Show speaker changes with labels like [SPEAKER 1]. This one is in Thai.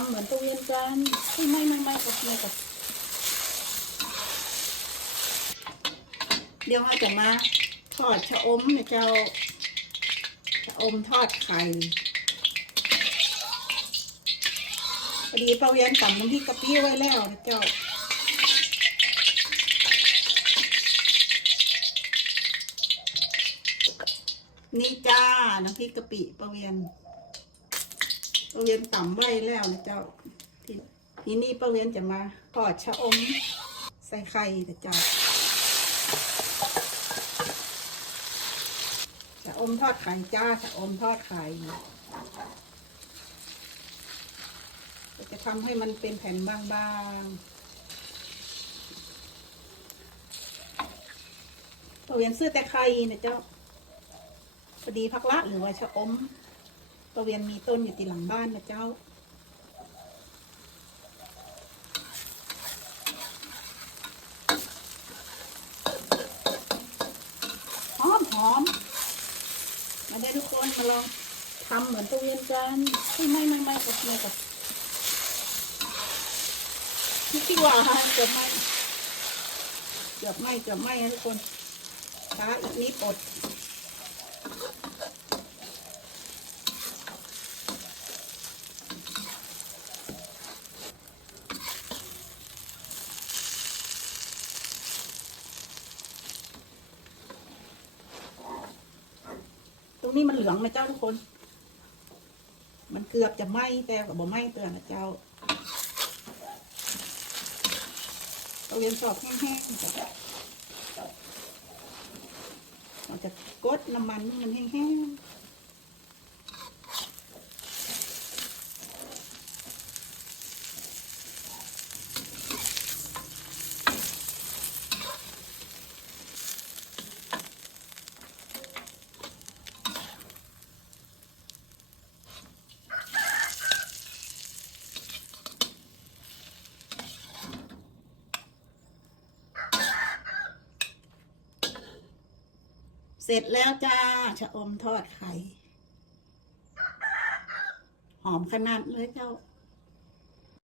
[SPEAKER 1] ำเหมือนตู้เย็นกันไม่ไม่ไม่ไม่กับไม่กับเดี๋ยวเราจะมาทอดชะอมนะเจ้าชะอมทอดไข่พอดีเปาเย็นตำน้ำพริกกะปิไว้แล้วนะเจ้านี่จ้าน้ำพริกกะปิปะเวียน ปะเวียนต่ำไว้แล้วนะเจ้าทีทีนี้ปะเวียนจะมาทอดชะอมใส่ไข่นะเจ้าชะอมทอดไข่จ้าชะอมทอดไข่จะทำให้มันเป็นแผ่นบางๆปะเวียนซื้อแต่ไข่นะเจ้าพอดีพักละหรือว่าชะอม ตะเวียนมีต้นอยู่ที่หลังบ้านนะเจ้า หอมหอม มาได้ทุกคนมาลองทำเหมือนตะเวียนกันไม่ไม่ไม่ไม่กับไม่กับคิดที่ว่าเกือบไม่เกือบไม่เกือบไม่นะทุกคนช้าอีกนิดอด นี่มันเหลืองไหมเจ้าทุกคน มันเกือบจะไหม้แต่กับบ่ไหม้เตือนนะเจ้าเราเรียนสอบแห้งๆเราจะกดน้ำมันให้มันแห้งๆ เสร็จแล้วจ้าชะอมทอดไข่ หอมขนาดเลยเจ้า